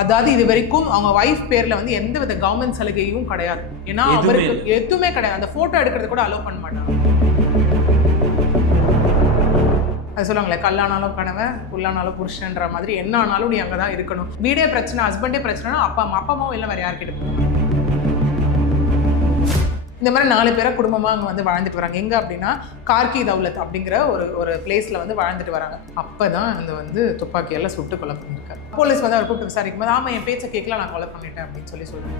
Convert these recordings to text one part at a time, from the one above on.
அதாவது இது வரைக்கும் அவங்க வைஃப் பேர்ல வந்து எந்த வித கவர்மெண்ட் சலுகையும் கிடையாது. ஏன்னா அவருக்கு எதுவுமே கிடையாது. அந்த போட்டோ எடுக்கிறது கூட அலோவ் பண்ண மாட்டாங்க. அது சொல்லுவாங்களே, கல்லானாலும் கணவன் புல்லானாலும் புருஷன்ற மாதிரி என்ன ஆனாலும் நீ அங்கே தான் இருக்கணும். வீடே பிரச்சனை, ஹஸ்பண்டே பிரச்சனைனா அப்பா அம்மாவும் இல்லை வேற யார்கிட்ட போகணும். இந்த மாதிரி 4 பேரை குடும்பமாக அங்கே வந்து வாழ்ந்துட்டு வராங்க. எங்கே அப்படின்னா கார்கி தௌலத் அப்படிங்கிற ஒரு பிளேஸில் வந்து வாழ்ந்துட்டு வராங்க. அப்போ தான் இந்த வந்து துப்பாக்கியெல்லாம் சுட்டு கொலை பண்ணியிருக்காரு. போலீஸ் வந்து அவர் கூப்பிட்டு விசாரிக்கும் போது ஆமாம் என் பேச்சை கேட்கல நான் கொலை பண்ணிட்டேன் அப்படின்னு சொல்லுவாங்க.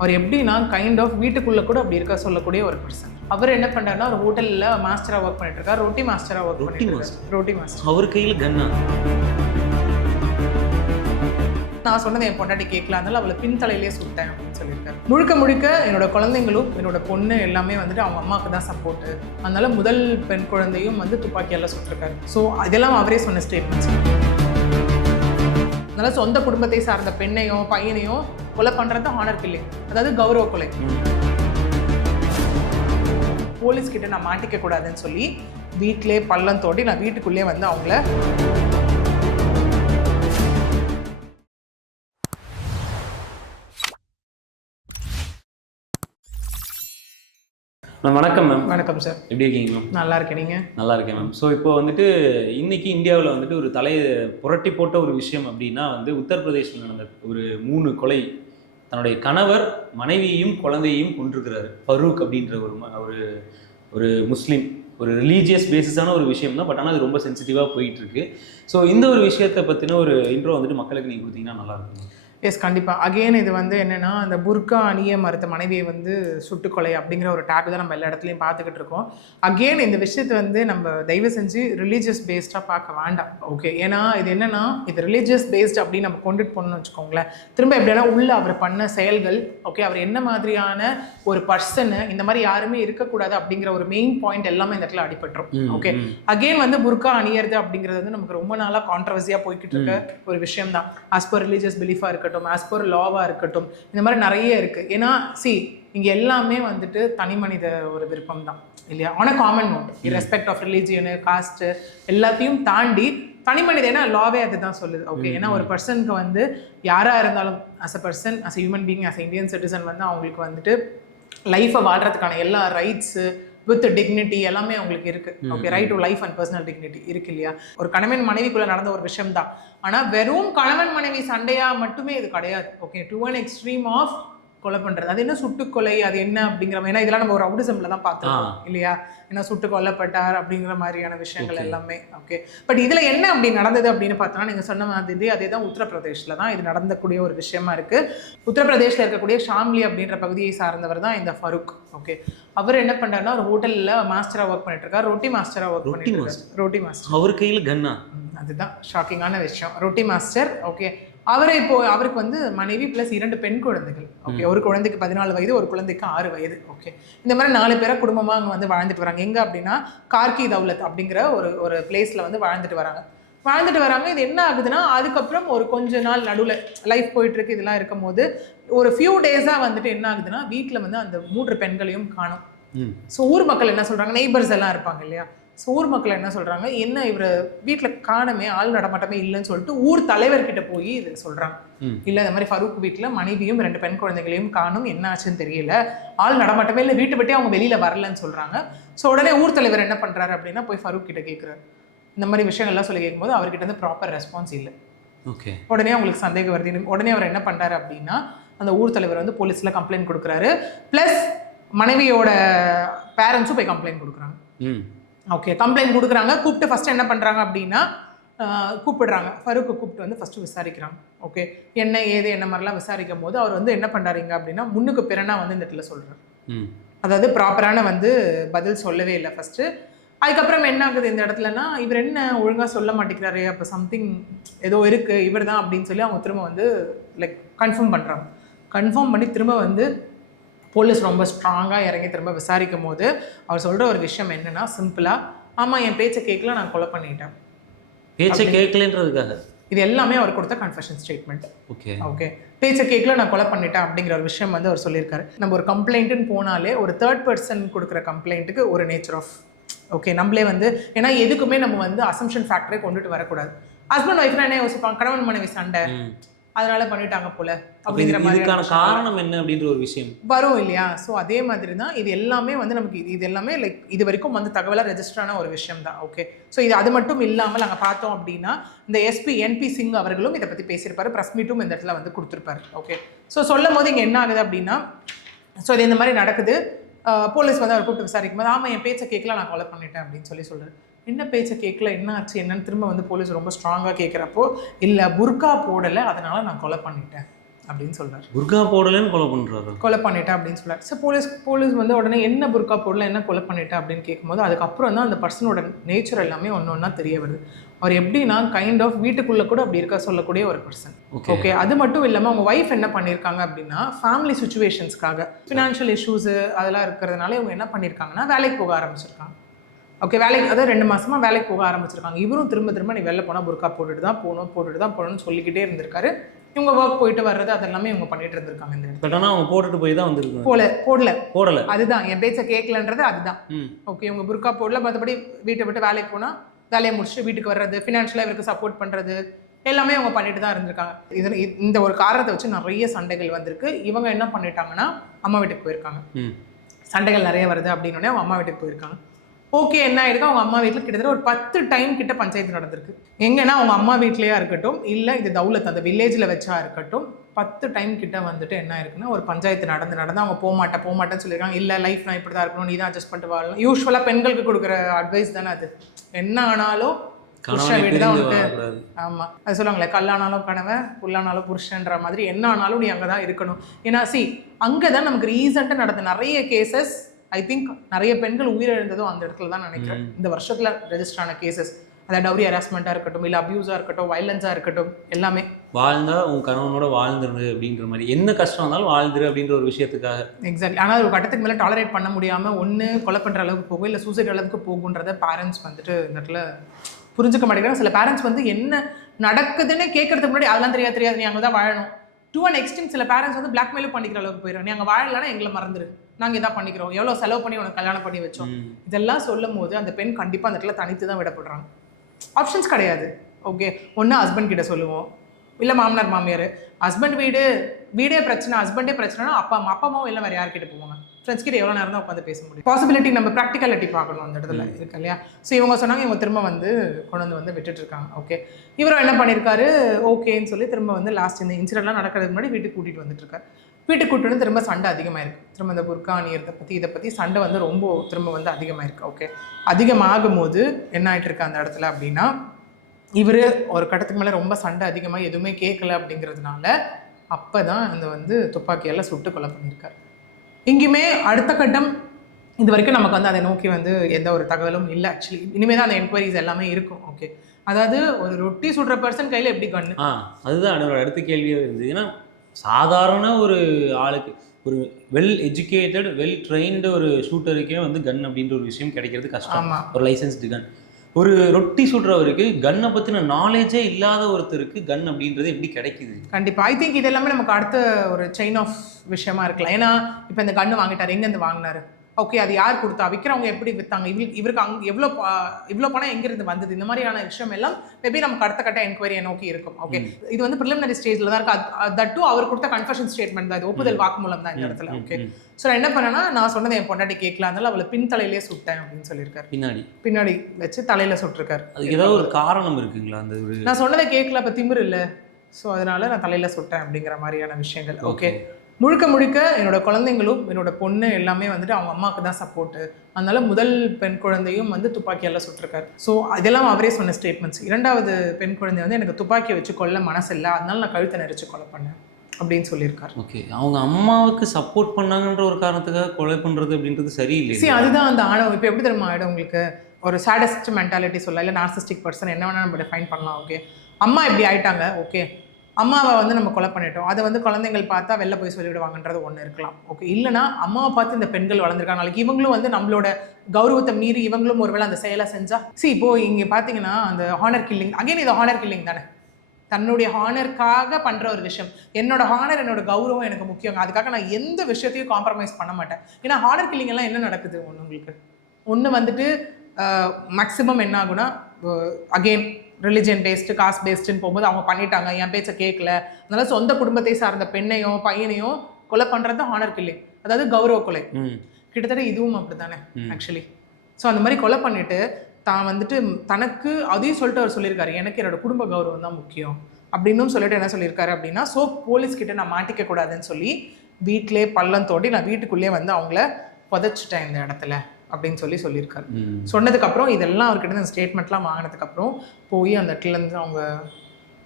அவர் எப்படின்னா கைண்ட் ஆஃப் வீட்டுக்குள்ளே கூட அப்படி இருக்க சொல்லக்கூடிய ஒரு பர்சன். அவர் என்ன பண்ணுறாருன்னா ஒரு ஹோட்டலில் மாஸ்டராக ஒர்க் பண்ணிட்டு இருக்காரு. ரொட்டி மாஸ்டராக ஒர்க் பண்ணிட்டு இருக்காரு. ரொட்டி மாஸ்டர். அவர் கையில் கன்னா. நான் சொன்னது என் பொண்டாட்டி கேட்கலாம், அதனால அவளை பின்தலையிலே சுட்டேன் அப்படின்னு சொல்லியிருக்காரு. முழுக்க என்னோட குழந்தைங்களும் என்னோட பொண்ணு எல்லாமே வந்துட்டு அவங்க அம்மாவுக்கு தான் சப்போர்ட்டு. அதனால முதல் பெண் குழந்தையும் வந்து துப்பாக்கியெல்லாம் சுட்டிருக்காரு. ஸோ இதெல்லாம் அவரே சொன்ன ஸ்டேட்மெண்ட்ஸ். அதனால சொந்த குடும்பத்தை சார்ந்த பெண்ணையும் பையனையும் கொலை பண்ணுறது ஹானர் கில்லிங், அதாவது கௌரவ கொலை. போலீஸ் கிட்ட நான் மாட்டிக்க கூடாதுன்னு சொல்லி வீட்டிலே பள்ளம் தோண்டி நான் வீட்டுக்குள்ளே வந்து அவங்கள மேம் வணக்கம் மேம். வணக்கம் சார். எப்படி இருக்கீங்க மேம்? நல்லா இருக்கேன். நீங்கள்? நல்லா இருக்கேன் மேம். ஸோ இப்போ வந்துட்டு இன்னைக்கு இந்தியாவில் வந்துட்டு ஒரு தலையை புரட்டி போட்ட ஒரு விஷயம் அப்படின்னா வந்து உத்தரப்பிரதேசில் நடந்த ஒரு 3 கொலை. தன்னுடைய கணவர் மனைவியையும் குழந்தையையும் கொண்டிருக்கிறாரு. ஃபரூக் அப்படின்ற ஒரு ஒரு முஸ்லீம், ஒரு ரிலீஜியஸ் பேசிஸான ஒரு விஷயம் தான். பட் ஆனால் அது ரொம்ப சென்சிட்டிவாக போயிட்டு இருக்கு. ஸோ இந்த ஒரு விஷயத்தை பற்றின ஒரு இன்ட்ரோ வந்துட்டு மக்களுக்கு நீங்கள் கொடுத்தீங்கன்னா நல்லா இருக்கும். எஸ், கண்டிப்பாக. அகெயின் இது வந்து என்னென்னா அந்த புர்கா அணிய மறுத்த மனைவியை வந்து சுட்டுக்கொலை அப்படிங்கிற ஒரு டேக் தான் நம்ம எல்லா இடத்துலையும் பார்த்துக்கிட்டு இருக்கோம். அகெயின் இந்த விஷயத்தை வந்து நம்ம தயவு செஞ்சு ரிலீஜியஸ் பேஸ்டாக பார்க்க வேண்டாம். ஓகே, ஏன்னா இது என்னென்னா இது ரிலீஜியஸ் பேஸ்ட் அப்படின்னு நம்ம கொண்டுட்டு போகணும்னு வச்சுக்கோங்களேன். திரும்ப எப்படின்னா உள்ள அவர் பண்ண செயல்கள், ஓகே, அவர் என்ன மாதிரியான ஒரு பர்சனு, இந்த மாதிரி யாருமே இருக்கக்கூடாது அப்படிங்கிற ஒரு மெயின் பாயிண்ட் எல்லாமே இந்த இடத்துல அடிபட்டுரும். ஓகே, அகெயின் வந்து புர்கா அணியறது அப்படிங்கிறது வந்து நமக்கு ரொம்ப நாளாக கான்ட்ரவர்சியாக போய்கிட்டு இருக்க ஒரு விஷயம் தான். ஆஸ் பர் ரிலீஜியஸ் பிலீஃபாக இருக்கட்டும், ஆஸ் பர் லாவாக இருக்கட்டும், இந்த மாதிரி நிறைய இருக்குது. ஏன்னா இங்கே எல்லாமே வந்துட்டு தனி மனித ஒரு விருப்பம் தான் இல்லையா, on a common note, respect of religion caste எல்லாத்தையும் தாண்டி தனி மனித, ஏன்னா லாவே அதுதான் சொல்லுது. ஓகே, ஏன்னா ஒரு பர்சனுக்கு வந்து யாராக இருந்தாலும் as a person, as a human being, as a Indian citizen வந்து அவங்களுக்கு வந்துட்டு லைஃப்பை வாழ்கிறதுக்கான எல்லா ரைட்ஸு வித் டிக்னிட்டி எல்லாமே அவங்களுக்கு இருக்கு. Okay, right to life and personal dignity இருக்கு இல்லையா. ஒரு கணவன் மனைவிக்குள்ள நடந்த ஒரு விஷயம் தான். ஆனால் வெறும் கணவன் மனைவி சண்டையா மட்டுமே இது கிடையாது. Okay, to an extreme of கொலை பண்ணுறது, அது என்ன சுட்டுக்கொலை, அது என்ன அப்படிங்கிற, ஏன்னா இதெல்லாம் நம்ம ஒரு ரவுடிசம்ல தான் பார்த்தோம் இல்லையா, ஏன்னா சுட்டு கொல்லப்பட்டார் அப்படிங்கிற மாதிரியான விஷயங்கள் எல்லாமே. ஓகே, பட் இதில் என்ன அப்படி நடந்தது அப்படின்னு பார்த்தோன்னா நீங்கள் சொன்ன மாதிரி அதே தான் உத்தரப்பிரதேஷில் தான் இது நடந்தக்கூடிய ஒரு விஷயமா இருக்குது. உத்தரப்பிரதேஷில் இருக்கக்கூடிய ஷாம்லி அப்படின்ற பகுதியை சார்ந்தவர் தான் இந்த ஃபரூக். ஓகே, அவர் என்ன பண்ணுறாருன்னா ஒரு ஹோட்டலில் மாஸ்டராக ஒர்க் பண்ணிட்டு இருக்காரு. ரொட்டி மாஸ்டராக ஒர்க் பண்ணிட்டு இருக்காரு. ரொட்டி மாஸ்டர். அவர் கையில் கன்னா. அதுதான் ஷாக்கிங்கான விஷயம். ரொட்டி மாஸ்டர். ஓகே, அவருக்கு வந்து மனைவி ப்ளஸ் 2 பெண் குழந்தைகள். ஓகே, ஒரு குழந்தைக்கு 14 வயது, ஒரு குழந்தைக்கு 6 வயது. ஓகே, இந்த மாதிரி 4 பேரை குடும்பமாக அங்கே வந்து வாழ்ந்துட்டு வராங்க. எங்கே அப்படின்னா கார்கி தௌலத் அப்படிங்கிற ஒரு பிளேஸில் வந்து வாழ்ந்துட்டு வராங்க. இது என்ன ஆகுதுன்னா அதுக்கப்புறம் ஒரு கொஞ்ச நாள் நடுவில் லைஃப் போயிட்டுருக்கு. இதெல்லாம் இருக்கும் போது ஒரு ஃபியூ டேஸாக வந்துட்டு என்ன ஆகுதுன்னா வீட்டில் வந்து அந்த 3 பெண்களையும் காணும். ஸோ ஊர் மக்கள் என்ன சொல்கிறாங்க, நெய்பர்ஸ் எல்லாம் இருப்பாங்க இல்லையா, ஸோ ஊர் மக்கள் என்ன சொல்கிறாங்க, என்ன இவர் வீட்டில் காணமே, ஆள் நடமாட்டமே இல்லைன்னு சொல்லிட்டு ஊர் தலைவர்கிட்ட போய் இது சொல்கிறாங்க. இல்லை, இந்த மாதிரி ஃபரூக் வீட்டில் மனைவியும் 2 பெண் குழந்தைகளையும் காணும், என்ன ஆச்சுன்னு தெரியல, ஆள் நடமாட்டமே இல்லை, வீட்டை விட்டே அவங்க வெளியில் வரலன்னு சொல்கிறாங்க. ஸோ உடனே ஊர் தலைவர் என்ன பண்ணுறாரு அப்படின்னா போய் ஃபரூக் கிட்ட கேட்குறாரு. இந்த மாதிரி விஷயங்கள்லாம் சொல்லி கேட்கும்போது அவர்கிட்ட வந்து ப்ராப்பர் ரெஸ்பான்ஸ் இல்லை. ஓகே, உடனே அவங்களுக்கு சந்தேகம் வருது. உடனே அவர் என்ன பண்ணுறாரு அப்படின்னா அந்த ஊர் தலைவர் வந்து போலீஸில் கம்ப்ளைண்ட் கொடுக்குறாரு. ப்ளஸ் மனைவியோட பேரண்ட்ஸும் போய் கம்ப்ளைண்ட் கொடுக்குறாங்க. ஓகே, கம்ப்ளைண்ட் கொடுக்குறாங்க. கூப்பிட்டு ஃபஸ்ட்டு என்ன பண்ணுறாங்க அப்படின்னா கூப்பிடுறாங்க. ஃபரூக்கை கூப்பிட்டு வந்து ஃபஸ்ட்டு விசாரிக்கிறாங்க. ஓகே, என்ன ஏது என்ன மாதிரிலாம் விசாரிக்கும் போது அவர் வந்து என்ன பண்ணுறாருங்க அப்படின்னா முன்னுக்கு பிறனா வந்து இந்த இடத்துல சொல்கிறார். அதாவது ப்ராப்பரான வந்து பதில் சொல்லவே இல்லை ஃபஸ்ட்டு. அதுக்கப்புறம் என்ன ஆகுது இந்த இடத்துலனா, இவர் என்ன ஒழுங்காக சொல்ல மாட்டேங்கிறாரு, அப்போ சம்திங் ஏதோ இருக்குது இவர் தான் அப்படின்னு சொல்லி அவங்க திரும்ப வந்து லைக் கன்ஃபார்ம் பண்ணுறாங்க. கன்ஃபார்ம் பண்ணி திரும்ப வந்து போலீஸ் ரொம்ப ஸ்ட்ராங்காக இறங்கி திரும்ப விசாரிக்கும் போது அவர் சொல்கிற ஒரு விஷயம் என்னென்னா சிம்பிளாக, ஆமாம் என் பேச்சை கேட்கல, நான் கொலை பண்ணிட்டேன். பேச்சை கேட்கலன்றதுக்காக இது எல்லாமே அவர் கொடுத்த கன்ஃபெஷன் ஸ்டேட்மெண்ட். ஓகே, பேச்சை கேட்கல, நான் கொலை பண்ணிட்டேன் அப்படிங்கிற ஒரு விஷயம் வந்து அவர் சொல்லியிருக்காரு. நம்ம ஒரு கம்ப்ளைண்ட்டுன்னு போனாலே ஒரு தேர்ட் பர்சன் கொடுக்குற கம்ப்ளைண்ட்டுக்கு ஒரு நேச்சர் ஆஃப் ஓகே நம்மளே வந்து, ஏன்னா எதுக்குமே நம்ம வந்து அசம்ஷன் ஃபேக்டரே கொண்டுட்டு வரக்கூடாது. ஹஸ்பண்ட் ஒய்ஃப்னா என்ன யோசிப்பாங்க, கணவன் மனைவி சண்டை அதனால பண்ணிட்டாங்க போல அப்படிங்கிற மாதிரி இதுக்கான காரணம் என்ன அப்படின்ற ஒரு விஷயம் வரும் இல்லையா. ஸோ அதே மாதிரி தான் இது எல்லாமே வந்து நமக்கு இது எல்லாமே லைக் இது வரைக்கும் வந்து தகவலாக ரெஜிஸ்டரான ஒரு விஷயம் தான். ஓகே, ஸோ இது அது மட்டும் இல்லாமல் நாங்கள் பார்த்தோம் அப்படின்னா இந்த என்பி சிங் அவர்களும் இதை பற்றி பேசியிருப்பாரு, ப்ரெஸ் மீட்டும் இந்த இடத்துல வந்து கொடுத்துருப்பாரு. ஓகே, ஸோ சொல்லும் போது இங்கே என்ன ஆகுது அப்படின்னா, ஸோ இது இந்த மாதிரி நடக்குது, போலீஸ் வந்து அவர் கூப்பிட்டு விசாரிக்கும் போது ஆமாம் என் பேச்சை கேட்கல நான் கொலை பண்ணிட்டேன் அப்படின்னு சொல்கிறார். என்ன பேச்சை கேட்கல, என்ன ஆச்சு என்னன்னு திரும்ப வந்து போலீஸ் ரொம்ப ஸ்ட்ராங்காக கேட்குறப்போ இல்லை புர்கா போடலை அதனால நான் கொலை பண்ணிட்டேன் அப்படின்னு சொல்கிறார். புர்கா போடலைன்னு கொலை பண்ணிட்டேன் அப்படின்னு சொல்கிறார். ஸோ போலீஸ் வந்து உடனே என்ன புர்கா போடல என்ன கொலை பண்ணிட்டேன் அப்படின்னு கேட்கும்போது அதுக்கப்புறம் தான் அந்த பர்சனோட நேச்சர் எல்லாமே ஒன்று ஒன்றா தெரிய வருது. அவர் எப்படின்னா கைண்ட் ஆஃப் வீட்டுக்குள்ளே கூட அப்படி இருக்க சொல்லக்கூடிய ஒரு பர்சன். ஓகே, அது மட்டும் இல்லாமல் அவங்க ஒய்ஃப் என்ன பண்ணியிருக்காங்க அப்படின்னா ஃபேமிலி சுச்சுவேஷன்ஸ்க்காக ஃபினான்ஷியல் இஷ்யூஸு அதெல்லாம் இருக்கிறதுனால இவங்க என்ன பண்ணியிருக்காங்கன்னா வேலைக்கு போக ஆரம்பிச்சிருக்காங்க. ஓகே, வேலைக்கு அதாவது 2 மாசமா வேலைக்கு போக ஆரம்பிச்சிருக்காங்க. இவரும் திரும்ப நீ வெளில போனால் புர்கா போட்டுட்டு தான் போகணும்னு சொல்லிக்கிட்டே இருந்திருக்காரு. இவங்க ஒர்க் போயிட்டு வர்றது அதெல்லாமே இவங்க பண்ணிட்டு இருந்திருக்காங்க. இந்த பட் ஆனால் அவங்க போட்டுட்டு போய் தான் வந்துருக்காங்க. போடல அதுதான் என் பேச்சை கேட்கலன்றது அதுதான். ஓகே, இவங்க புர்கா போடல, மற்றபடி வீட்டை விட்டு வேலைக்கு போனால் வேலையை முடிச்சுட்டு வீட்டுக்கு வர்றது, ஃபினான்ஷியலாக இவருக்கு சப்போர்ட் பண்ணுறது எல்லாமே அவங்க பண்ணிட்டு தான் இருந்திருக்காங்க. இந்த ஒரு காரணத்தை வச்சு நிறைய சண்டைகள் வந்திருக்கு. இவங்க என்ன பண்ணிட்டாங்கன்னா அம்மா வீட்டுக்கு போயிருக்காங்க. சண்டைகள் நிறைய வருது அப்படின்னோடனே அவங்க அம்மா வீட்டுக்கு போயிருக்காங்க. ஓகே, என்ன ஆயிருக்கு, அவங்க அம்மா வீட்டில் கிட்டத்தட்ட ஒரு 10 டைம் கிட்ட பஞ்சாயத்து நடந்திருக்கு. எங்கன்னா அவங்க அம்மா வீட்லேயா இருக்கட்டும் இல்லை இது தௌலத் அந்த வில்லேஜில் வச்சா இருக்கட்டும் 10 டைம் கிட்ட வந்துட்டு என்ன ஆயிருக்குன்னா ஒரு பஞ்சாயத்து நடந்து அவங்க போகமாட்டேன்னு சொல்லியிருக்காங்க. இல்லை லைஃப் நான் இப்படி தான் இருக்கணும், நீ தான் அட்ஜஸ்ட் பண்ணிட்டு வாழணும். யூஸ்வலாக பெண்களுக்கு கொடுக்குற அட்வைஸ் தானே அது. என்ன ஆனாலும் புருஷன் வீடு தான் உனக்கு. ஆமாம், அது சொல்லுவாங்களே கல்லானாலும் கணவன் புல்லானாலும் புருஷன்ற மாதிரி என்ன ஆனாலும் நீ அங்கே தான் இருக்கணும். ஏன்னா அங்கே தான் நமக்கு ரீசெண்டாக நடந்த நிறைய கேசஸ் ஐ திங்க் நிறைய பெண்கள் உயிரிழந்ததும் அந்த இடத்துல தான் நினைக்கிறேன். இந்த வருஷத்தில் ரெஜிஸ்டர் ஆன கேசஸ் அதாவது டவுரி ஹராஸ்மெண்ட்டாக இருக்கட்டும் இல்லை அப்யூஸாக இருக்கட்டும் வயலன்ஸாக இருக்கட்டும் எல்லாமே. வாழ்ந்தா உன் கணவனோட வாழ்ந்துரு அப்படின்ற மாதிரி என்ன கஷ்டம் இருந்தாலும் வாழ்ந்துரு அப்படின்ற ஒரு விஷயத்துக்காக. எக்ஸாக்ட்லி. ஆனால் ஒரு கட்டத்துக்கு மேலே டாலரேட் பண்ண முடியாமல் ஒன்று கொலை பண்ணுற அளவுக்கு போகும் இல்லை சூசைட் அளவுக்கு போகுன்றத பேரண்ட்ஸ் வந்துட்டு இந்த இடத்துல புரிஞ்சுக்க மாட்டேங்கிறாங்க. சில பேரண்ட்ஸ் வந்து என்ன நடக்குதுன்னு கேட்கறதுக்கு முன்னாடி அதெல்லாம் தெரியாது நீ அங்கே தான் வாழணும் டு அன் எக்ஸ்டென்ட். சில பேரண்ட்ஸ் வந்து பிளாக்மெயிலும் பண்ணிக்கிற அளவுக்கு போயிடும். நீ அங்கே வாழலைன்னா எங்களை மறந்துரு, நாங்கள் இதாக பண்ணிக்கிறோம், எவ்வளோ செலவு பண்ணி உனக்கு கல்யாணம் பண்ணி வச்சோம். இதெல்லாம் சொல்லும் போது அந்த பெண் கண்டிப்பாக அந்த இடத்துல தனித்து தான் விடப்படுறாங்க. ஆப்ஷன்ஸ் கிடையாது. ஓகே, ஒன்று ஹஸ்பண்ட் கிட்ட சொல்லுவோம் இல்லை மாமனார் மாமியார். ஹஸ்பண்ட் வீடே பிரச்சனை, ஹஸ்பண்டே பிரச்சனைனா அப்பாவும் இல்லை வேறு யார்கிட்ட போவாங்க. ஃப்ரெண்ட்ஸ் கிட்ட எவ்வளோ நேரம் தான் உட்காந்து பேச முடியும். பாசிபிலிட்டி நம்ம ப்ராக்டிகாலிட்டி பார்க்கணும் அந்த இடத்துல இருக்கு இல்லையா. ஸோ இவங்க சொன்னாங்க, இவங்க திரும்ப வந்து கொண்டு வந்து விட்டுட்டு இருக்காங்க. ஓகே, இவரும் என்ன பண்ணியிருக்காரு ஓகேன்னு சொல்லி திரும்ப வந்து லாஸ்ட் இந்த இன்சிடென்ட்லாம் நடக்கிறதுக்கு முன்னாடி வீட்டுக்கு கூட்டிகிட்டு வந்துட்டு இருக்காரு. வீட்டுக்கு கூட்டிட்டு வந்து திரும்ப சண்டை அதிகமாயிருக்கு. திரும்ப இந்த புர்கா அணியறதை இதை பற்றி சண்டை வந்து ரொம்ப திரும்ப வந்து அதிகமாயிருக்கு. ஓகே, அதிகமாகும் போது என்ன ஆகிட்டு இருக்கு அந்த இடத்துல அப்படின்னா இவர் ஒரு கட்டத்துக்கு மேலே ரொம்ப சண்டை அதிகமாக எதுவுமே கேட்கல அப்படிங்கிறதுனால அப்போ தான் இந்த வந்து துப்பாக்கியால் சுட்டு கொலை பண்ணியிருக்காரு. எங்கேயுமே அடுத்த கட்டம் இது வரைக்கும் நமக்கு வந்து அதை நோக்கி வந்து எந்த ஒரு தகவலும் இல்லை. ஆக்சுவலி இனிமேல் தான் அந்த என்கொயரிஸ் எல்லாமே இருக்கும். ஓகே, அதாவது ஒரு ரொட்டி சுடுற பர்சன் கையில் எப்படி கண்ணு, அதுதான் என்னோட அடுத்த கேள்வியாக இருந்தது. ஏன்னா சாதாரண ஒரு ஆளுக்கு ஒரு வெல் எஜுகேட்டட் வெல் ட்ரெயின்டு ஒரு ஷூட்டருக்கே வந்து கன் அப்படின்ற ஒரு விஷயம் கிடைக்கிறது கஷ்டம். ஒரு லைசன்ஸ்டு கன். ஒரு ரொட்டி சுடுறவருக்கு கன்னை பற்றின நாலேஜே இல்லாத ஒருத்தருக்கு கன் அப்படின்றது எப்படி கிடைக்குது? கண்டிப்பாக ஐ திங்க் இது எல்லாமே நமக்கு அடுத்த ஒரு செயின் ஆஃப் விஷயமா இருக்கலாம். ஏன்னா இப்போ இந்த கன்று வாங்கிட்டார், எங்கேருந்து வாங்கினாரு, ஓகே அது யார் கொடுத்தா, விற்கிறவங்க எப்படி விற்றாங்க, இவருக்கு அங்கே இவ்வளோ பணம் எங்கேருந்து வந்தது, இந்த மாதிரியான விஷயம் எல்லாம் மேபி நமக்கு அடுத்த கட்ட என்கொயரியை நோக்கி இருக்கும். ஓகே, இது வந்து ப்ரிலிமினரி ஸ்டேஜில் தான் இருக்குது. தட்டு அவர் கொடுத்த கன்ஃபெஷன் ஸ்டேட்மெண்ட் தான், இது ஒப்புதல் வாக்குமூலம் தான் இந்த இடத்துல. ஓகே, ஸோ நான் என்ன பண்ணேன்னா நான் சொன்னதை என் பொண்டாட்டி கேட்கலாம், அதனால அவளை பின்தலையிலே சுட்டேன் அப்படின்னு சொல்லியிருக்காரு. பின்னாடி வச்சு தலையில் சுட்டிருக்காரு. அது ஏதாவது ஒரு காரணம் இருக்குங்களா? அந்த நான் சொன்னதை கேட்கல, அப்போ திமிர் இல்லை, ஸோ அதனால நான் தலையில் சுட்டேன் அப்படிங்கிற மாதிரியான விஷயங்கள். ஓகே, முழுக்க என்னோட குழந்தைங்களும் என்னோட பொண்ணு எல்லாமே வந்துட்டு அவங்க அம்மாவுக்கு தான் சப்போர்ட்டு. அதனால முதல் பெண் குழந்தையும் வந்து துப்பாக்கியால் சுட்டிருக்காரு. ஸோ இதெல்லாம் அவரே சொன்ன ஸ்டேட்மெண்ட்ஸ். 2வது பெண் குழந்தை வந்து எனக்கு துப்பாக்கியை வச்சு கொல்ல மனசு இல்லை, அதனால நான் கழுத்தை நெரிச்சு கொலை பண்ணேன் அப்படின்னு சொல்லியிருக்காரு. ஓகே, அவங்க அம்மாவுக்கு சப்போர்ட் பண்ணாங்கன்ற ஒரு காரணத்துக்காக கொலை பண்ணுறது அப்படின்றது சரியில்லை. அதுதான் அந்த ஆணவம். இப்போ எப்படி தெரியுமா ஆகிடும் உங்களுக்கு, ஒரு சாடஸ்ட் மென்டாலிட்டி சொல்ல, இல்லை நார்சிஸ்டிக் பர்சன் என்ன வேணால் நம்ம டிஃபைன் பண்ணலாம். ஓகே, அம்மா இப்படி ஆயிட்டாங்க, ஓகே அம்மாவை வந்து நம்ம கொலை பண்ணிட்டோம், அதை வந்து குழந்தைங்கள் பார்த்தா வெளில போய் சொல்லிவிடுவாங்கன்றது ஒன்று இருக்கலாம். ஓகே, இல்லைனா அம்மாவை பார்த்து இந்த பெண்கள் வளர்ந்துருக்காங்க, நாளைக்கு இவங்களும் வந்து நம்மளோட கௌரவத்தை மீறி இவங்களும் ஒருவேளை அந்த செயலை செஞ்சா இப்போது இங்கே பார்த்தீங்கன்னா அந்த ஹானர் கில்லிங், அகைன் இது ஹானர் கில்லிங் தானே, தன்னுடைய ஹானருக்காக பண்ணுற ஒரு விஷயம். என்னோட ஹானர் என்னோட கௌரவம் எனக்கு முக்கியம், அதுக்காக நான் எந்த விஷயத்தையும் காம்ப்ரமைஸ் பண்ண மாட்டேன். ஏன்னா ஹானர் கில்லிங் எல்லாம் என்ன நடக்குது, உங்களுக்கு ஒன்று வந்துட்டு மேக்ஸிமம் என்ன ஆகுனா அகெயின் ரிலிஜன் பேஸ்டு காஸ்ட் பேஸ்டுன்னு போகும்போது அவங்க பண்ணிட்டாங்க, என் பேச்சை கேட்கல, அதனால சொந்த குடும்பத்தை சார்ந்த பெண்ணையும் பையனையும் கொலை பண்ணுறது ஹானர் கில்லிங், அதாவது கௌரவ கொலை. கிட்டத்தட்ட இதுவும் அப்படி தானே ஆக்சுவலி. ஸோ அந்த மாதிரி கொலை பண்ணிட்டு தான் வந்துட்டு தனக்கு அதையும் சொல்லிட்டு அவர் சொல்லியிருக்காரு, எனக்கு என்னோட குடும்ப கௌரவம் தான் முக்கியம் அப்படின்னும் சொல்லிட்டு என்ன சொல்லியிருக்காரு அப்படின்னா, ஸோ போலீஸ்கிட்ட நான் மாட்டிக்க கூடாதுன்னு சொல்லி வீட்டிலே பள்ளம் தோண்டி நான் வீட்டுக்குள்ளேயே வந்து அவங்கள புதைச்சிட்டேன் இந்த இடத்துல அப்படின்னு சொல்லியிருக்காரு. சொன்னதுக்கப்புறம் இதெல்லாம் அவர்கிட்ட இந்த ஸ்டேட்மெண்ட்லாம் வாங்கினதுக்கப்புறம் போய் அந்த இடத்துலேருந்து அவங்க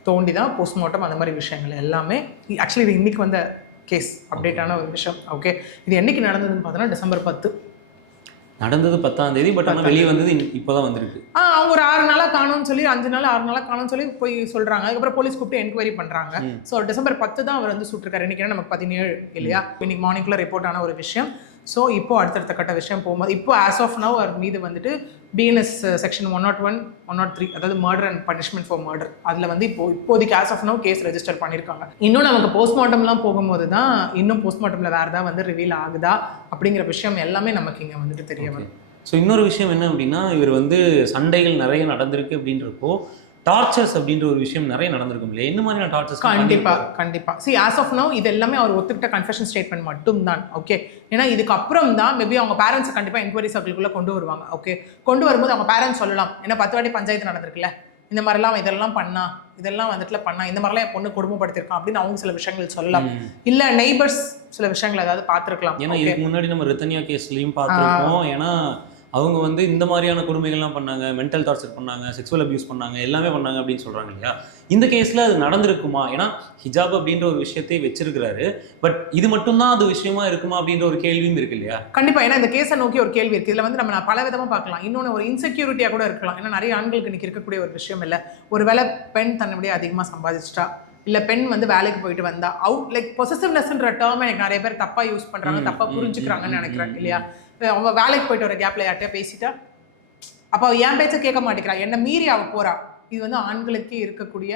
தோண்டி தான் போஸ்ட்மார்ட்டம் அந்த மாதிரி விஷயங்கள் எல்லாமே. ஆக்சுவலி இது இன்னைக்கு வந்த கேஸ் அப்டேட்டான ஒரு விஷயம். ஓகே, இது என்னைக்கு நடந்ததுன்னு பார்த்தோன்னா December 10 நடந்தது 10ஆம் தேதி. பட் ஆனால் வெளியே வந்தது இப்போதான் வந்திருக்கு. அவங்க ஒரு 6 நாளாக காணும்னு சொல்லி 5 நாள் 6 நாளாக காணும்னு சொல்லி போய் சொல்றாங்க. அதுக்கப்புறம் போலீஸ் கூப்பிட்டு என்கொயரி பண்றாங்க. ஸோ December 10 தான் அவர் வந்து சுட்டிருக்காரு. இன்னைக்கு நமக்கு 17 இல்லையா, இன்னைக்கு மார்னிங்ல ரிப்போர்ட் ஆன ஒரு விஷயம். ஸோ இப்போ அடுத்தடுத்த கட்ட விஷயம் போகும்போது இப்போ ஆஸ் ஆஃப் நவ் அவர் மீது வந்துட்டு BNS செக்ஷன் 101, 103, அதாவது murder and punishment for murder, அதில் வந்து இப்போதைக்கு as of now case register பண்ணியிருக்காங்க. இன்னும் நமக்கு போஸ்ட்மார்ட்டம்லாம் போகும்போது தான் இன்னும் போஸ்ட்மார்ட்டமில் வேறு ஏதாவது வந்து ரிவீல் ஆகுதா அப்படிங்கிற விஷயம் எல்லாமே நமக்கு இங்கே வந்துட்டு தெரிய வரும். ஸோ இன்னொரு விஷயம் என்ன அப்படின்னா, இவர் வந்து சண்டைகள் நிறைய நடந்திருக்கு அப்படின்றப்போ டார்ச்சர்ஸ் அப்படின்ற ஒரு விஷயம் நிறைய நடந்திருக்கும் இல்லையா, என்ன மாதிரியான டார்ச்சர்ஸ்? கண்டிப்பா see as of now இது எல்லாமே அவர் ஒத்துக்கிட்ட கன்ஃபெஷன் ஸ்டேட்மெண்ட் மட்டும் தான். ஓகே, ஏன்னா இதுக்கப்புறம் தான் மேபி அவங்க பேரண்ட்ஸ் கண்டிப்பா என்கொயரி சர்க்கிள்குள்ளே கொண்டு வருவாங்க. ஓகே, கொண்டு வரும்போது அவங்க பேரண்ட்ஸ் சொல்லலாம், ஏன்னா 10 வாட்டி பஞ்சாயத்து நடந்திருக்குல்ல, இந்த மாதிரிலாம் இதெல்லாம் பண்ணா, இதெல்லாம் வந்துட்டுல பண்ணா, இந்த மாதிரிலாம் என் பொண்ணு கொடுமைப்படுத்திருக்கான் அப்படின்னு அவங்க சில விஷயங்கள் சொல்லலாம். இல்ல நெய்பர்ஸ் சில விஷயங்கள் ஏதாவது பார்த்துருக்கலாம். ஏன்னா இதுக்கு முன்னாடி நம்ம ரித்தன்யா கேஸ்லையும் பார்த்துருக்கோம். ஏன்னா அவங்க வந்து இந்த மாதிரியான கொடுமைகள்லாம் பண்ணாங்க, மென்டல் டார்ச்சர் பண்ணாங்க, செக்ஸுவல் அபியூஸ் பண்ணாங்க, எல்லாமே பண்ணாங்க அப்படின்னு சொல்கிறாங்க இல்லையா. இந்த கேஸில் அது நடந்திருக்குமா? ஏன்னா ஹிஜாப் அப்படின்ற ஒரு விஷயத்தை வச்சிருக்கிறாரு, பட் இது மட்டும்தான் அது விஷயமா இருக்குமா அப்படின்ற ஒரு கேள்வியும் இருக்கு இல்லையா. கண்டிப்பாக, ஏன்னா இந்த கேஸை நோக்கி ஒரு கேள்வி இருக்குது. இதில் வந்து நம்ம பல விதமாக பார்க்கலாம். இன்னொன்று ஒரு இன்செக்யூரிட்டியாக கூட இருக்கலாம். ஏன்னா நிறைய ஆண்களுக்கு இன்னைக்கு இருக்கக்கூடிய ஒரு விஷயம் இல்லை, ஒரு வேளை பெண் தன்னுடைய அதிகமாக சம்பாதிச்சிட்டா, இல்லை பெண் வந்து வேலைக்கு போயிட்டு வந்தா, லைக் பொசசிவ்னஸ்ன்ற டேர்ம் எனக்கு நிறைய பேர் தப்பாக யூஸ் பண்ணுறாங்க, தப்பாக புரிஞ்சுக்கிறாங்கன்னு நினைக்கிறேன் இல்லையா. அவங்க வேலைக்கு போயிட்டு ஒரு கேப்ல யார்கிட்டயா பேசிட்டா, அப்போ அவள் என் பேச்சை கேட்க மாட்டேங்கிறா, என்னை மீறி அவள் போறா. இது வந்து ஆண்களுக்கே இருக்கக்கூடிய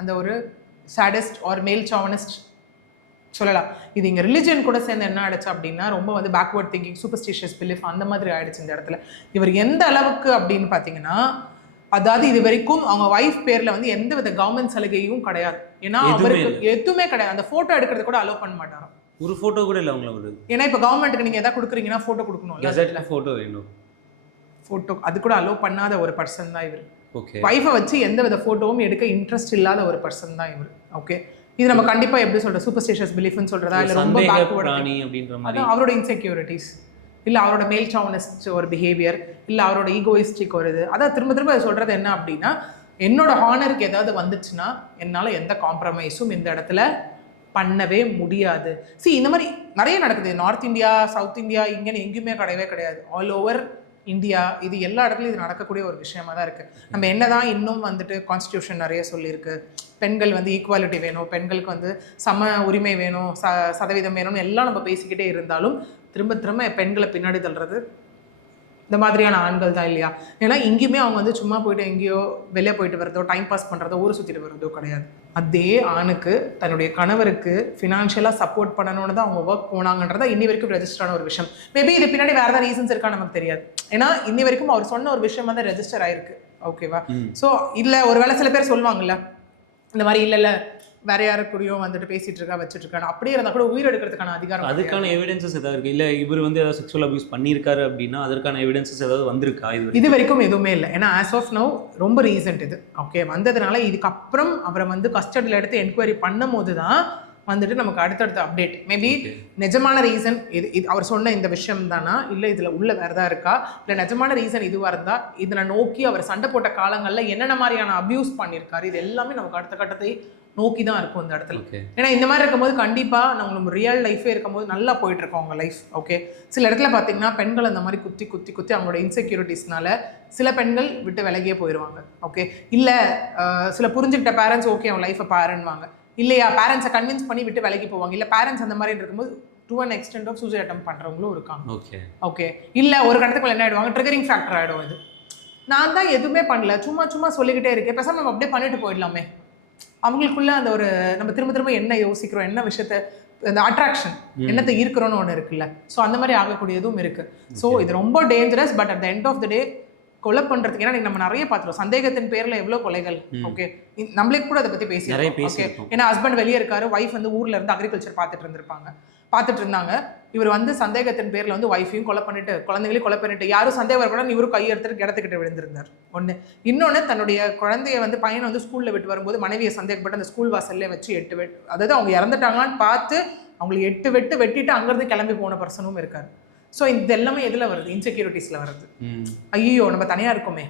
அந்த ஒரு சாடிஸ்ட் ஆர் மேல் சாவனிஸ்ட் சொல்லலாம். இது இங்கே ரிலிஜன் கூட சேர்ந்து என்ன ஆயிடுச்சு அப்படின்னா, ரொம்ப வந்து பேக்வர்ட் திங்கிங், சூப்பர்ஸ்டிஷியஸ் பிலீஃப் அந்த மாதிரி ஆயிடுச்சு இந்த இடத்துல. இவர் எந்த அளவுக்கு அப்படின்னு பார்த்தீங்கன்னா, அதாவது இது வரைக்கும் அவங்க வைஃப் பேர்ல வந்து எந்த வித கவர்மெண்ட் சலுகையும் கிடையாது. ஏன்னா அவருக்கு எதுவுமே கிடையாது. அந்த போட்டோ எடுக்கிறது கூட அலோவ் பண்ண மாட்டாராம். ஒரு போட்டோ கூட இல்லை அவங்களுக்கு. ஏன்னா இப்போ கவர்மெண்ட்டுக்கு நீங்க எதாவது கொடுக்குறீங்கன்னா போட்டோ கொடுக்கணும், போட்டோ வேணும். போட்டோ அது கூட அலோவ் பண்ணாத ஒரு பர்சன் தான் இவர். ஓகே, வைஃபை வச்சு எந்த வித போட்டோவும் எடுக்க இன்ட்ரெஸ்ட் இல்லாத ஒரு பர்சன் தான் இவர். ஓகே, இது நம்ம கண்டிப்பா எப்படி சொல்ற சூப்பர்ஸ்டிஷியஸ் பிலீஃப்னு சொல்றதா, இல்ல ரொம்ப பேக்வர்ட் அப்படின்ற மாதிரி அவரோட இன்செக்யூரிட்டிஸ், இல்ல அவரோட மேல் சாவனிஸ்ட் ஒரு பிஹேவியர், இல்ல அவரோட ஈகோயிஸ்டிக் ஒரு இது. அதான் திரும்ப திரும்ப சொல்றது என்ன அப்படின்னா, என்னோட ஹானருக்கு ஏதாவது வந்துச்சுன்னா என்னால எந்த காம்ப்ரமைஸும் இந்த இடத்துல பண்ணவே முடியாது. இந்த மாதிரி நிறைய நடக்குது. நார்த் இந்தியா, சவுத் இந்தியா, இங்கன்னு எங்கேயுமே கிடையவே கிடையாது. ஆல் ஓவர் இந்தியா இது எல்லா இடத்துலையும் இது நடக்கக்கூடிய ஒரு விஷயமா தான் இருக்குது. நம்ம என்னதான் இன்னும் வந்துட்டு கான்ஸ்டியூஷன் நிறைய சொல்லியிருக்கு, பெண்கள் வந்து ஈக்குவாலிட்டி வேணும், பெண்களுக்கு வந்து சம உரிமை வேணும், சதவீதம் வேணும்னு எல்லாம் நம்ம பேசிக்கிட்டே இருந்தாலும் திரும்ப திரும்ப பெண்களை பின்னாடி தள்ளுறது இந்த மாதிரியான ஆண்கள் தான் இல்லையா. ஏன்னா இங்கேயுமே அவங்க வந்து சும்மா போயிட்டு எங்கேயோ வெளியே போயிட்டு வரதோ, டைம் பாஸ் பண்ணுறதோ, ஊரை சுற்றிட்டு வரதோ கிடையாது. அதே ஆணுக்கு தன்னுடைய கணவருக்கு ஃபினான்ஷியலாக சப்போர்ட் பண்ணணும்னு தான் அவங்க ஒர்க் போனாங்கன்றதா இன்னி வரைக்கும் ரெஜிஸ்டரான ஒரு விஷயம். மேபி இது பின்னாடி வேறு ஏதாவது ரீசன்ஸ் இருக்கா நமக்கு தெரியாது. ஏன்னா இன்னி வரைக்கும் அவர் சொன்ன ஒரு விஷயம் வந்து ரெஜிஸ்டர் ஆயிருக்கு. ஓகேவா. ஸோ இல்லை ஒரு வேளை சில பேர் சொல்லுவாங்கல்ல இந்த மாதிரி இல்லை வேற யாருக்குறியும் வந்துட்டு பேசிட்டு இருக்கா வச்சுட்டு இருக்காங்க, அப்படியே இருந்தால் கூட உயிர் எடுக்கிறதுக்கான அதிகாரம், அதுக்கான எவிடன்சஸ் ஏதாவது இருக்கு? இல்லை இவர் வந்து ஏதாவது செக்ஷுவல் அபியூஸ் பண்ணியிருக்காரு அப்படின்னா அதற்கான எவிடன்சஸ் ஏதாவது வந்திருக்கா? இது வரைக்கும் எதுவுமே இல்லை. ஏன்னா ஆஸ் ஆஃப் நவ் ரொம்ப ரீசெண்ட் இது. ஓகே, வந்ததுனால இதுக்கப்புறம் அவரை வந்து கஸ்டடியில் எடுத்து என்கொயரி பண்ணும் போது தான் வந்துட்டு நமக்கு அடுத்தடுத்த அப்டேட். மேபி நிஜமான ரீசன் இது அவர் சொன்ன இந்த விஷயம் தானா, இல்லை இதில் உள்ள வேறு தான் இருக்கா, இல்லை நிஜமான ரீசன் இதுவாக இருந்தால் இதில் நோக்கி அவர் சண்டை போட்ட காலங்களில் என்னென்ன மாதிரியான அபியூஸ் பண்ணியிருக்காரு, இது எல்லாமே நமக்கு அடுத்த கட்டத்தை நோக்கி தான் இருக்கும் இந்த இடத்துல. ஏன்னா இந்த மாதிரி இருக்கும்போது கண்டிப்பாக நம்ம ரியல் லைஃபே இருக்கும்போது நல்லா போயிட்டு இருக்கோம் அவங்க லைஃப். ஓகே, சில இடத்துல பார்த்தீங்கன்னா பெண்கள் அந்த மாதிரி குத்தி குத்தி குத்தி அவங்களோட இன்செக்யூரிட்டிஸ்னால சில பெண்கள் விட்டு விலகியே போயிடுவாங்க. ஓகே, இல்லை சில புரிஞ்சுக்கிட்ட பேரண்ட்ஸ் ஓகே அவன் லைஃப்பை பாருன்னுவாங்க, இல்லையா பேரண்ட்ஸை கன்வின்ஸ் பண்ணி விட்டு விலகி போவாங்க. இல்லை பேரண்ட்ஸ் அந்த மாதிரி இருக்கும்போது to an extent of suicide attempt பண்ணுறவங்களும் இருக்காங்க. ஓகே ஓகே, இல்லை ஒரு கட்டத்துக்குள்ள என்ன ஆகிடுவாங்க, ட்ரிகரிங் ஃபேக்டர் ஆகிடும். இது நான் தான் எதுவுமே பண்ணல, சும்மா சும்மா சொல்லிக்கிட்டே இருக்கேன், பேசாமல் நம்ம அப்படியே பண்ணிட்டு போயிடலாமே. அவங்களுக்குள்ள அந்த ஒரு நம்ம திரும்ப திரும்ப என்ன யோசிக்கிறோம், என்ன விஷயத்த, அந்த அட்ராக்ஷன் என்னத்தை ஈர்க்கிறோன்னு ஒன்று இருக்குல்ல. ஸோ அந்த மாதிரி ஆகக்கூடியதும் இருக்குது. ஸோ இது ரொம்ப dangerous. But at the end of the day கொலை பண்றதுக்கு, ஏன்னா நம்ம நிறைய பார்த்துருவோம் சந்தேகத்தின் பேர்ல எவ்வளவு கொலைகள். ஓகே, நம்மளே கூட அதை பத்தி பேசியிருக்கோம். ஓகே, ஏன்னா ஹஸ்பண்ட் வெளியே இருக்காரு, ஒய்ஃப் வந்து ஊர்ல இருந்து அக்ரிகல்ச்சர் பார்த்துட்டு இருந்தாங்க. இவர் வந்து சந்தேகத்தின் பேர்ல வந்து ஒய்ஃபையும் கொலை பண்ணிட்டு குழந்தைகளையும் கொலை பண்ணிட்டு, யாரும் சந்தேகம் வரக்கூடாது இவரும் கையெடுத்துட்டு கிடத்துக்கிட்டு விழுந்திருந்தார். ஒண்ணு. இன்னொன்னு, தன்னுடைய குழந்தைய வந்து பையனை வந்து ஸ்கூல்ல விட்டு வரும்போது மனைவியை சந்தேகப்பட்டு அந்த ஸ்கூல் வாசல்ல வச்சு 8 வெட்டு, அதாவது அவங்க இறந்துட்டாங்களான்னு பார்த்து அவங்களை 8 வெட்டு வெட்டிட்டு அங்கிருந்து கிளம்பி போன பர்சனும் இருக்காரு. ஸோ இது எல்லாமே எதுல வருது? இன்செக்யூரிட்டிஸ்ல வருது. ஐயோ நம்ம தனியா இருக்கோமே,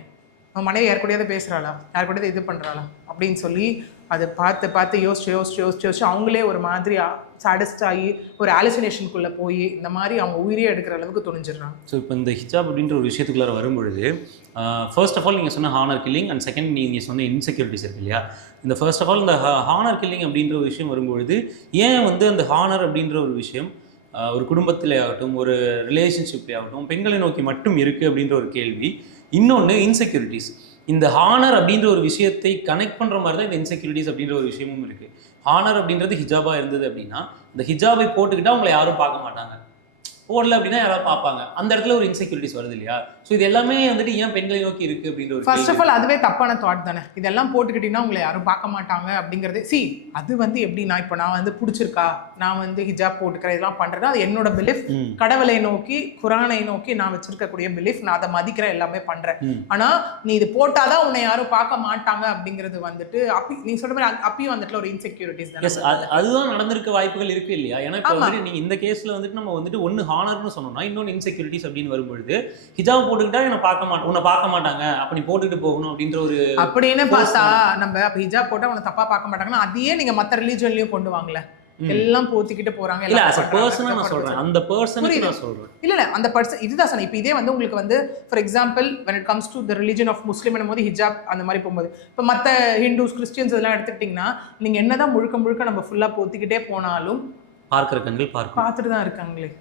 நம்ம மனைவி யார் கூடயாவது பேசுறாளா, யார் கூடயாவது இது பண்றாளா அப்படின்னு சொல்லி அதை பார்த்து யோசிச்சு அவங்களே ஒரு மாதிரி சாடிஸ்ட் ஆகி ஒரு ஆலுசினேஷனுக்குள்ளே போய் இந்த மாதிரி அவங்க உயிரே எடுக்கிற அளவுக்கு துணிஞ்சிடுறாங்க. ஸோ இப்போ இந்த ஹிஜாப் அப்படின்ற ஒரு விஷயத்துக்குள்ளார வரும்பொழுது ஃபர்ஸ்ட் ஆஃப் ஆல் நீங்கள் சொன்ன ஹானர் கில்லிங் அண்ட் செகண்ட் நீங்கள் சொன்ன இன்செக்யூரிட்டிஸ் இருக்கு இல்லையா? இந்த ஃபர்ஸ்ட் ஆஃப் ஆல் இந்த ஹானர் கில்லிங் அப்படின்ற ஒரு விஷயம் வரும்பொழுது ஏன் வந்து அந்த ஹானர் அப்படின்ற ஒரு விஷயம் ஒரு குடும்பத்திலே ஆகட்டும், ஒரு ரிலேஷன்ஷிப்லேயே ஆகட்டும் பெண்களை நோக்கி மட்டும் இருக்குது அப்படின்ற ஒரு கேள்வி. இன்னொன்று இன்செக்யூரிட்டிஸ். இந்த ஹானர் அப்படின்ற ஒரு விஷயத்தை கனெக்ட் பண்ணுற மாதிரி தான் இந்த இன்செக்யூரிட்டிஸ் அப்படின்ற ஒரு விஷயமும் இருக்குது. ஹானர் அப்படின்றது ஹிஜாபாக இருந்தது அப்படின்னா இந்த ஹிஜாபை போட்டுக்கிட்டால் அவங்களை யாரும் பார்க்க மாட்டாங்க, போடல அப்படின்னா யாராவது பார்ப்பாங்க, அந்த இடத்துல ஒரு இன்செக்யூரிட்டிஸ் வருது இல்லையா? ஸோ இது எல்லாமே வந்துட்டு ஏன் பெண்களை நோக்கி இருக்குது அப்படின்ற ஒரு ஃபர்ஸ்ட் ஆஃப் ஆல் அதுவே தப்பான தாட் தானே. இதெல்லாம் போட்டுக்கிட்டீங்கன்னா உங்களை யாரும் பார்க்க மாட்டாங்க அப்படிங்கிறது. அது வந்து எப்படின்னா, இப்போ நான் வந்து பிடிச்சிருக்கா, நான் வந்து ஹிஜாப் போட்டுக்கிறேன், இதெல்லாம் பண்ணுறேன், அது என்னோட பிலீஃப், கடவுளை நோக்கி குரானை நோக்கி நான் வச்சிருக்கக்கூடிய பிலீஃப், நான் அதை மதிக்கிறேன், எல்லாமே பண்றேன். ஆனா நீ இது போட்டாதான் உன்னை யாரும் பார்க்க மாட்டாங்க அப்படிங்கிறது வந்துட்டு நீங்க சொல்ற மாதிரி அப்பயும் வந்துட்டு ஒரு இன்செக்யூரிட்டிஸ் தான். அதுதான் நடந்திருக்க வாய்ப்புகள் இருக்கு இல்லையா? ஏன்னா இப்போ வந்து நீங்க இந்த கேஸ்ல வந்துட்டு நம்ம வந்துட்டு ஒன்னு ஹானர்னு சொன்னோம்னா இன்னொன்று இன்செக்யூரிட்டிஸ் அப்படின்னு வரும்பொழுது ஹிஜாப் போட்டுக்கிட்டா உன்னை பார்க்க மாட்டாங்க, அப்ப நீ போட்டுட்டு போகணும் அப்படின்ற ஒரு அப்படின்னு பார்த்தா நம்ம ஹிஜாப் போட்டா உன்னை தப்பா பார்க்க மாட்டாங்கன்னா அதையே நீங்க மத்த ரிலிஜன்லயும் கொண்டு வாங்கல, எல்லாம் போத்திக்கிட்டு போறாங்க. இல்ல as a person நான் சொல்றேன், அந்த பர்சனுக்கு நான் சொல்றேன். இல்ல அந்த பர்சன் இதுதான் சொன்னேன். இப்போ இதே வந்து உங்களுக்கு வந்து for example when it comes to the religion of Muslim போது ஹிஜாப் அந்த மாதிரி போகும்போது, இப்போ மற்ற ஹிந்துஸ் கிறிஸ்டியன்ஸ் இதெல்லாம் எடுத்துக்கிட்டிங்கன்னா நீங்க என்னதான் முழுக்க நம்ம ஃபுல்லா போத்திக்கிட்டே போனாலும் பார்க்குற கண்கள் பார்த்துட்டு தான் இருக்காங்களே.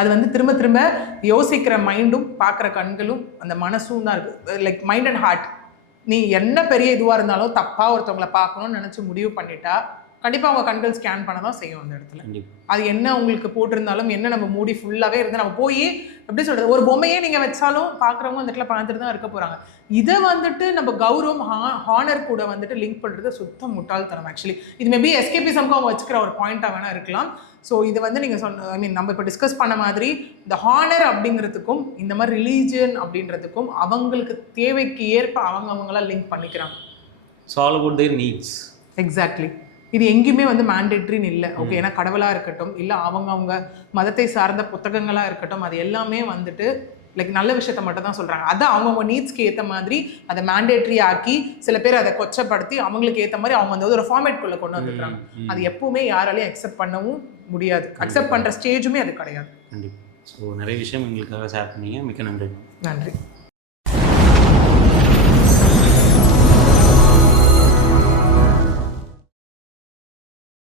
அது வந்து திரும்ப யோசிக்கிற மைண்டும் பார்க்குற கண்களும் அந்த மனசும் தான் இருக்கு. Like mind and heart. நீ என்ன பெரிய இதுவாக இருந்தாலும் தப்பாக ஒருத்தவங்களை பார்க்கணும்னு நினச்சி முடிவு பண்ணிட்டா கண்டிப்பாக அவங்க கண்கள் ஸ்கேன் பண்ண தான் செய்யும் அந்த இடத்துல. அது என்ன உங்களுக்கு போட்டிருந்தாலும் என்ன நம்ம மூடி ஃபுல்லாகவே இருந்து நம்ம போய் எப்படி சொல்கிறது, ஒரு பொம்மையே நீங்கள் வச்சாலும் பார்க்குறவங்க அந்த இடத்துல பார்த்துட்டு தான் இருக்க போகிறாங்க. இதை வந்துட்டு நம்ம கௌரவம் ஹானர் கூட வந்துட்டு லிங்க் பண்ணுறது சுத்தம் முட்டாள்தனம். ஆக்சுவலி இது மேபி எஸ்கேபிசம்க்கு அவங்க வச்சுக்கிற ஒரு பாயிண்ட்டாக வேணா இருக்கலாம். ஸோ இது வந்து நீங்கள் ஐ மீன் நம்ம இப்போ டிஸ்கஸ் பண்ண மாதிரி இந்த ஹானர் அப்படிங்கிறதுக்கும் இந்த மாதிரி ரிலீஜியன் அப்படின்றதுக்கும் அவங்களுக்கு தேவைக்கு ஏற்ப அவங்களாம் லிங்க் பண்ணிக்கிறாங்க. So all about their needs. Exactly. இது எங்கேயுமே வந்து மேண்டேட்ரின்னு இல்லை. ஓகே, ஏன்னா கடவுளாக இருக்கட்டும் இல்லை அவங்க மதத்தை சார்ந்த புத்தகங்களாக இருக்கட்டும், அது எல்லாமே வந்துட்டு லைக் நல்ல விஷயத்த மட்டும் தான் சொல்கிறாங்க. அதை அவங்கவுங்க நீட்ஸ்க்கு ஏற்ற மாதிரி அதை மேண்டேட்ரி ஆக்கி சில பேர் அதை கொச்சப்படுத்தி அவங்களுக்கு ஏற்ற மாதிரி அவங்க வந்து ஒரு ஃபார்மேட்குள்ளே கொண்டு வந்துடுறாங்க. அது எப்பவுமே யாராலையும் அக்செப்ட் பண்ணவும் முடியாது. அக்செப்ட் பண்ணுற ஸ்டேஜுமே அது கிடையாது. ஸோ நிறைய விஷயம் எங்களுக்காக ஷேர் பண்ணீங்க, மிக்க நன்றி. நன்றி.